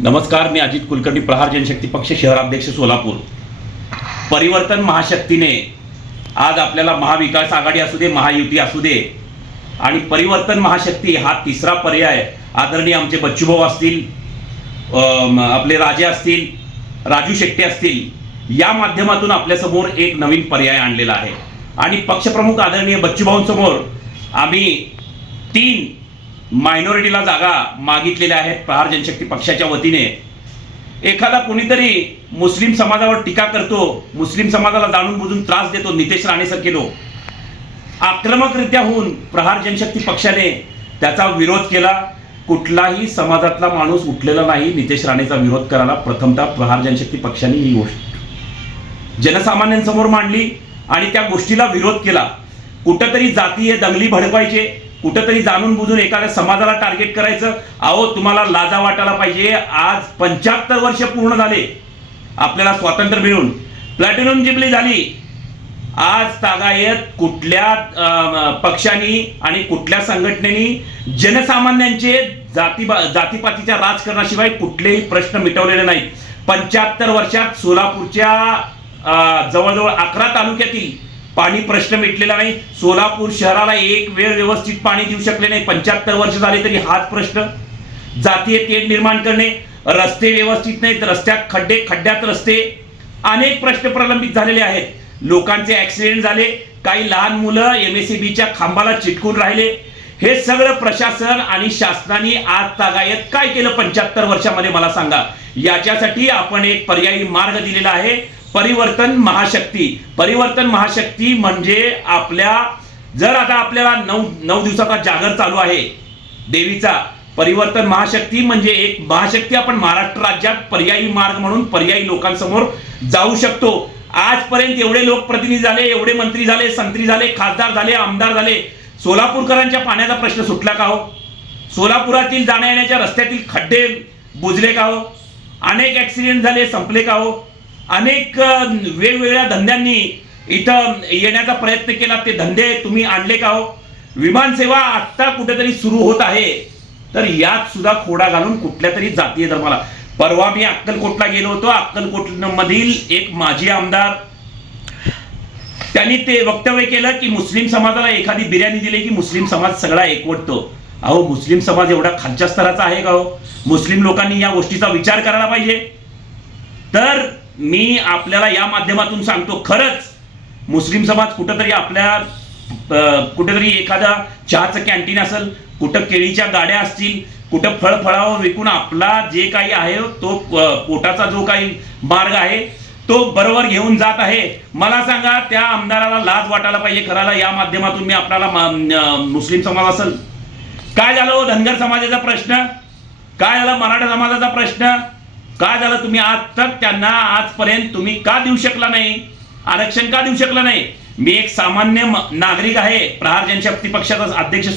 नमस्कार, मी अजित कुलकर्णी, प्रहार जनशक्ती पक्ष शहराध्यक्ष सोलापूर। परिवर्तन महाशक्तीने आज आपल्याला महाविकास आघाडी असू दे, महायुती असू दे आणि परिवर्तन महाशक्ती हा तिसरा पर्याय आदरणीय आमचे बच्चूभाऊ असतील, आपले राजे असतील, राजू शेट्टी असतील, या माध्यमातून आपल्यासमोर एक नवीन पर्याय आणलेला आहे। आणि पक्षप्रमुख आदरणीय बच्चूभाऊंसमोर आम्ही 3 मायनॉरिटीला जागा मागितलेल्या आहेत प्रहार जनशक्ती पक्षाच्या वतीने। एखादा कोणीतरी मुस्लिम समाजावर टीका करतो, मुस्लिम समाजाला जाणून बुजून त्रास देतो, नितेश राणेसारखे लोक आक्रमकरित्या होऊन प्रहार जनशक्ती पक्षाने त्याचा विरोध केला। कुठलाही समाजातला माणूस उठलेला नाही नितेश राणेचा विरोध करायला। प्रथमतः प्रहार जनशक्ती पक्षाने ही गोष्ट जनसामान्यांसमोर मांडली आणि त्या गोष्टीला विरोध केला। कुठेतरी जातीय दंगली भडकवायचे, कुठेतरी जाणून बुजून एखाद्या समाजाला टार्गेट करायचं। अहो, तुम्हाला लाजा वाटायला पाहिजे। आज 75 वर्ष पूर्ण झाले आपल्याला स्वातंत्र्य मिळून, प्लॅटिनम जुबली झाली। आज तागायत कुठल्या पक्षांनी आणि कुठल्या संघटनेनी जनसामान्यांचे जातीपातीच्या राजकारणाशिवाय कुठलेही प्रश्न मिटवलेले नाहीत। 75 वर्षात सोलापूरच्या जवळजवळ 11 तालुक्यातील पाणी प्रश्न मिटलेला नाही। सोलापूर शहराला एक वेळ व्यवस्थित पाणी देऊ शकले नाही। 75 वर्ष झाले तरी हाच प्रश्न। जातीय तेढ निर्माण करणे, रस्ते व्यवस्थित नाहीत, रस्त्यात खड्डे, खड्ड्यात रस्ते, अनेक प्रश्न प्रलंबित झालेले आहेत। लोकांचे ऍक्सिडेंट झाले, काही लहान मुलं MSEBच्या खांबाला चिटकून राहिले। हे सगळं प्रशासन आणि शासनाने आज तागायत काय केलं 75 वर्षामध्ये मला सांगा। याच्यासाठी आपण एक पर्यायी मार्ग दिलेला आहे, परिवर्तन महाशक्ती। परिवर्तन महाशक्ती म्हणजे जर आता आपल्याला 9 दिवसाचा जागर चालू आहे देवीचा, परिवर्तन महाशक्ती म्हणजे एक महाशक्ती आपण महाराष्ट्र राज्यात पर्यायी मार्ग म्हणून पर्यायी लोकांसमोर जाऊ शकतो। आजपर्यंत एवढे लोकप्रतिनिधी झाले, एवढे मंत्री झाले, संत्री झाले, खासदार झाले, आमदार झाले, सोलापूरकरांच्या पाण्याचा प्रश्न सुटला का हो? सोलापुरातील जाण्या येण्याच्या रस्त्यातील खड्डे बुजले का हो? अनेक ऍक्सिडेंट झाले, संपले का हो? अनेक वेगवेगळ्या धंद्यांनी इथं येण्याचा प्रयत्न केला, ते धंदे तुम्ही आणले का हो? विमान सेवा आता कुठेतरी सुरू होत आहे, तर यात सुद्धा खोडा घालून कुठल्या तरी जातीय धर्माला। परवा मी अक्कलकोटला गेलो होतो। अक्कलकोट मधील एक माजी आमदार त्यांनी ते वक्तव्य केलं की मुस्लिम समाजाला एखादी बिर्याणी दिली की मुस्लिम समाज सगळा एकवटतो। अहो, मुस्लिम समाज एवढा खालच्या स्तराचा आहे का हो? मुस्लिम लोकांनी या गोष्टीचा विचार करायला पाहिजे। तर मी आपल्याला या माध्यमातून सांगतो, खरंच मुस्लिम समाज कुठेतरी एखादा चहाचं कॅन्टीन असेल, कुठं केळीच्या गाड्या असतील, कुठं फळफळावं विकून आपला जे काही आहे तो पोटाचा जो काही मार्ग आहे तो बरोबर घेऊन जात आहे। मला सांगा, त्या आमदाराला लाज वाटायला पाहिजे खराला। या माध्यमातून मी आपल्याला मुस्लिम समाज असेल, काय झालं धनगर समाजाचा प्रश्न, काय झालं मराठा समाजाचा प्रश्न, काय झालं तुम्ही आज तक त्यांना आजपर्यंत तुम्ही का देऊ शकला नाही, आरक्षण का देऊ शकला नाही? मी एक सामान्य नागरिक आहे, प्रहार जनशक्ती पक्षाचा अध्यक्ष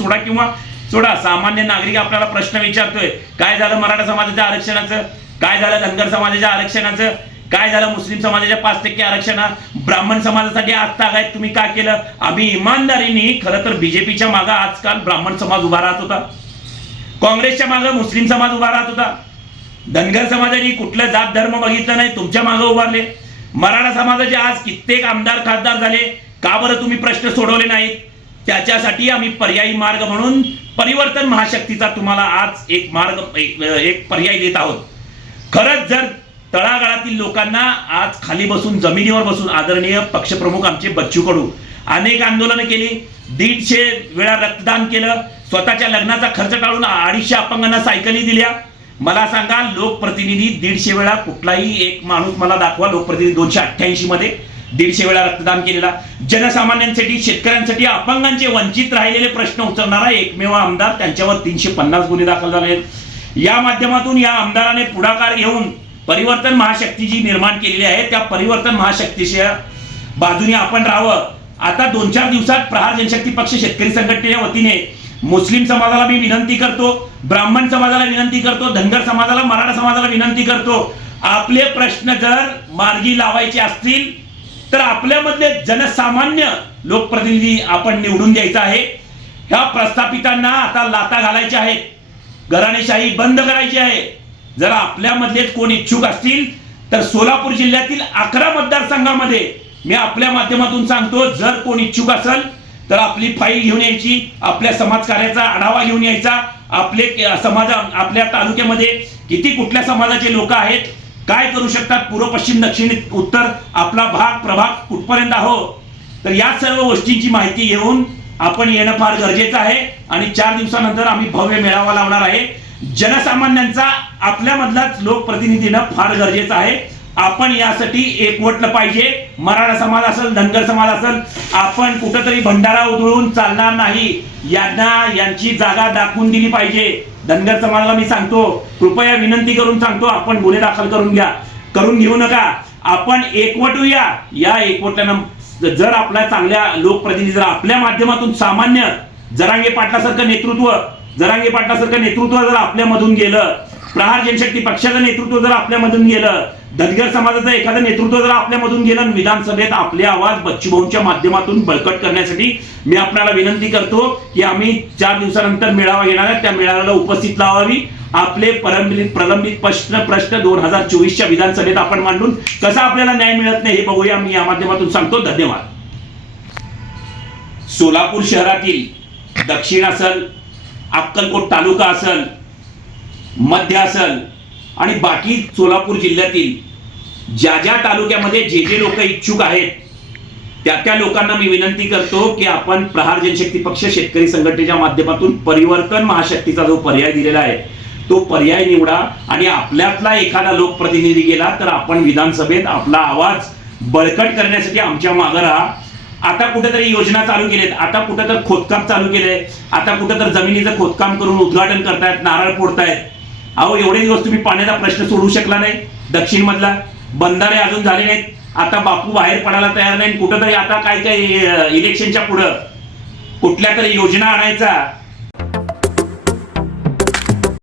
सोडा सामान्य नागरिक आपल्याला प्रश्न विचारतोय, काय झालं मराठा समाजाच्या आरक्षणाचं, काय झालं धनगर समाजाच्या आरक्षणाचं, काय झालं मुस्लिम समाजाच्या 5% आरक्षण, ब्राह्मण समाजासाठी आज तागायत तुम्ही का केलं? आम्ही इमानदारीने, खरं तर बीजेपीच्या मागे आजकाल ब्राह्मण समाज उभा राहत होता, काँग्रेसच्या मागे मुस्लिम समाज उभा राहत होता, धनगर समाजाने कुठलं जात धर्म बघितलं नाही, तुमच्या मागे उभारले। मराठा समाजाचे आज कित्येक आमदार खासदार झाले, का बरं तुम्ही प्रश्न सोडवले नाहीत? त्याच्यासाठी आम्ही पर्यायी मार्ग म्हणून परिवर्तन महाशक्तीचा तुम्हाला आज एक पर्याय देत आहोत। खरंच जर तळागाळातील लोकांना आज खाली बसून, जमिनीवर बसून, आदरणीय पक्षप्रमुख आमचे बच्चू कडू अनेक आंदोलनं केली, 150 वेळा रक्तदान केलं, स्वतःच्या लग्नाचा खर्च टाळून 250 अपंगांना सायकली दिल्या। मला सांगा, लोकप्रतिनिधी 150 वेळा, कुठलाही एक माणूस मला दाखवा लोकप्रतिनिधी 288 मध्ये 150 वेळा रक्तदान केलेला, जनसामान्यांसाठी, शेतकऱ्यांसाठी, अपंगांचे वंचित राहिलेले प्रश्न उचलणारा एकमेव आमदार, त्यांच्यावर 350 गुन्हे दाखल झाले। या माध्यमातून या आमदाराने पुढाकार घेऊन परिवर्तन महाशक्ती जी निर्माण केलेली आहे, त्या परिवर्तन महाशक्तीच्या बाजूने आपण राहावं। आता 2-4 दिवसात प्रहार जनशक्ती पक्ष शेतकरी संघटनेच्या वतीने मुस्लिम समाजाला मी विनंती करतो, ब्राह्मण समाजाला विनंती करतो, धनगर समाजाला, मराठा समाजाला विनंती करतो, आपले प्रश्न जर मार्गी लावायचे असतील तर आपल्यामधले जनसामान्य लोकप्रतिनिधी आपण निवडून द्यायचा आहे। ह्या प्रस्थापितांना आता लाता घालायच्या आहेत, घराणेशाही बंद करायची आहे। जर आपल्यामधलेच कोण इच्छुक असतील तर सोलापूर जिल्ह्यातील 11 मतदारसंघामध्ये मी आपल्या माध्यमातून सांगतो, जर कोण इच्छुक असेल तर आपली फाईल घेऊन यायची, आपल्या समाजकार्याचा आढावा घेऊन यायचा, आपले समाज आपल्या तालुक्यामध्ये किती कुठल्या समाजाचे लोक आहेत, काय करू शकतात, पूर्व पश्चिम दक्षिण उत्तर आपला भाग प्रभाग कुठपर्यंत आहो, तर या सर्व गोष्टींची माहिती घेऊन आपण येणं फार गरजेचं आहे. आणि 4 दिवसानंतर आम्ही भव्य मेळावा लावणार आहे. जनसामान्यांचा आपल्यामधलाच लोकप्रतिनिधीनं फार गरजेचं आहे. आपण यासाठी एकवटलं पाहिजे. मराठा समाज असेल, धनगर समाज असेल, आपण कुठंतरी भंडारा उधळून चालणार नाही. यांची जागा दाखवून दिली पाहिजे. धनगर समाजाला मी सांगतो, कृपया विनंती करून सांगतो, आपण गुन्हे दाखल करून घेऊ नका. आपण एकवटूया. या एकवटल्यानं जर आपल्या चांगल्या लोकप्रतिनिधी जर आपल्या माध्यमातून सामान्य जरांगे पाटलासारखं नेतृत्व जर आपल्यामधून गेलं, प्रहार जनशक्ती पक्षाचं नेतृत्व जर आपल्यामधून गेलं, धनगर समाजाचं एखादं नेतृत्व जर आपल्यामधून गेलं, विधानसभेत आपले आवाज बच्चूभाऊंच्या माध्यमातून बळकट करण्यासाठी मी आपल्याला विनंती करतो की आम्ही 4 दिवसानंतर मेळावा घेणार आहे. त्या मेळाव्याला उपस्थित लावावी. आपले प्रलंबित प्रश्न 2024च्या विधानसभेत आपण मांडून कसा आपल्याला न्याय मिळत नाही हे बघूया. मी या माध्यमातून सांगतो. धन्यवाद. सोलापूर शहरातील दक्षिण असेल, अक्कलकोट तालुका असेल, मध्य असेल आणि बाकी सोलापूर जिल्ह्यातील ज्या तालुक्यामध्ये जे लोक इच्छुक आहेत त्या लोकांना मी विनंती करतो की आपण प्रहार जनशक्ती पक्ष शेतकरी संघटनेच्या माध्यमातून परिवर्तन महाशक्तीचा जो पर्याय दिलेला आहे तो पर्याय निवडा. आणि आपल्यातला एखादा लोकप्रतिनिधी गेला तर आपण विधानसभेत आपला आवाज बळकट करण्यासाठी आमच्या मागे राहा. आता कुठेतरी योजना चालू केलेत, आता कुठं तर खोदकाम चालू केलंय, आता कुठं तर जमिनीचं खोदकाम करून उद्घाटन करतायत, नारळ फोडतायत. अहो, एवढे दिवस तुम्ही पाण्याचा प्रश्न सोडवू शकला नाही. दक्षिण मधला बंधारे अजून झाले नाहीत. आता बापू बाहेर पडायला तयार नाही. कुठंतरी आता काय इलेक्शनच्या पुढं कुठल्या तरी योजना आणायचा